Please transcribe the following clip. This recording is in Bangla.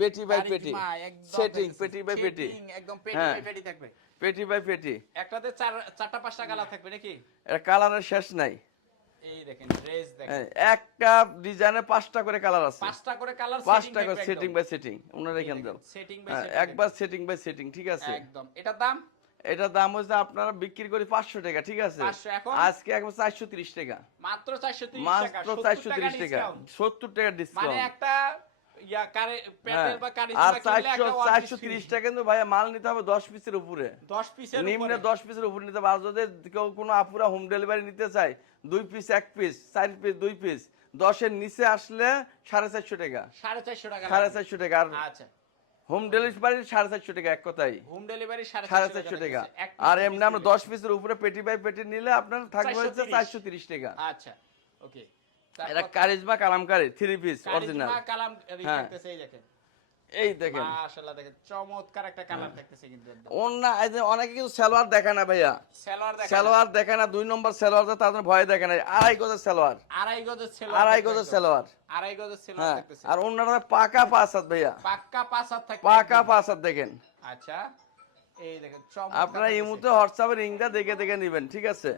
পেটি বাই পেটি সেটিং পেটি বাই পেটি একদম পেটি। বাই পেটি থাকবে। পেটি বাই পেটি একটাতে চার চারটা পাঁচটা কালার থাকবে নাকি? এটা কালারের শেষ নাই। এই দেখেন ড্রেস দেখেন। হ্যাঁ, একটা ডিজাইনে পাঁচটা করে কালার আছে। পাঁচটা করে কালার পাঁচটা করে সেটিং বাই সেটিং ওনারা এখানে দাও সেটিং বাই একবার সেটিং বাই সেটিং ঠিক আছে? একদম। এটার দাম? এটার দাম হচ্ছে আপনারা বিক্রি করি পাঁচশো টাকা ঠিক আছে? 500 এখন? আজকে একবার চারশো তিরিশ টাকা। মাত্র 430 টাকা মাত্র 70 চারশো টাকা তিরিশ টাকা। সত্তর টাকা মানে ডিসকাউন্ট একটা ইয়া কারে হ্যাঁ। বা কারি আর চারশো চারশো তিরিশ টাকা কিন্তু ভাইয়া মাল নিতে হবে দশ পিসের উপরে। 10 পিসের নিম্নে উপরে? দশ পিসের উপরে নিতে হবে। আর যদি কেউ কোনো আপুরা হোম ডেলিভারি নিতে চায় দুই পিস এক পিস চার পিস দুই পিস দশের নিচে আসলে সাড়ে চারশো টাকা। 450 টাকা সাড়ে চারশো টাকা। আর আচ্ছা। হোম ডেলিভারি সাড়ে চারশো টাকা এক কথাই। হোম ডেলিভারি সাড়ে চারশো টাকা আর এমনি আমরা দশ পিসের উপরে পেটি বাই পেটি নিলে আপনার থাকবে হচ্ছে চারশো তিরিশ। টাকা। আচ্ছা। ওকে এটা charisma Kalamkari three piece original কালাম হ্যাঁ। এই দেখেন। এই দেখেন। মাশাআল্লাহ দেখেন চমৎকার একটা কালার থাকতেছে কিন্তু অনেকে কিন্তু সালোয়ার দেখে না ভাইয়া। সেলোয়ার দেখেন সালোয়ার দেখে না দুই নম্বর সালোয়ার যে তাদের ভয় দেখে না আড়াই গজের সালোয়ার। আড়াই গজের সেলোয়ার আড়াই গজের সালোয়ার। আড়াই গজের সেলোয়ার হ্যাঁ থাকতেছে আর অন্যরা পাকা পাঁচ হাত ভাইয়া। পাঁচ হাত থাকবে। পাকা। পাঁচ হাত দেখেন। আচ্ছা এই দেখেন চমৎকার আপনারা। মুহূর্তে হোয়াটসঅ্যাপের ইংটা দেখে দেখে নেবেন ঠিক আছে?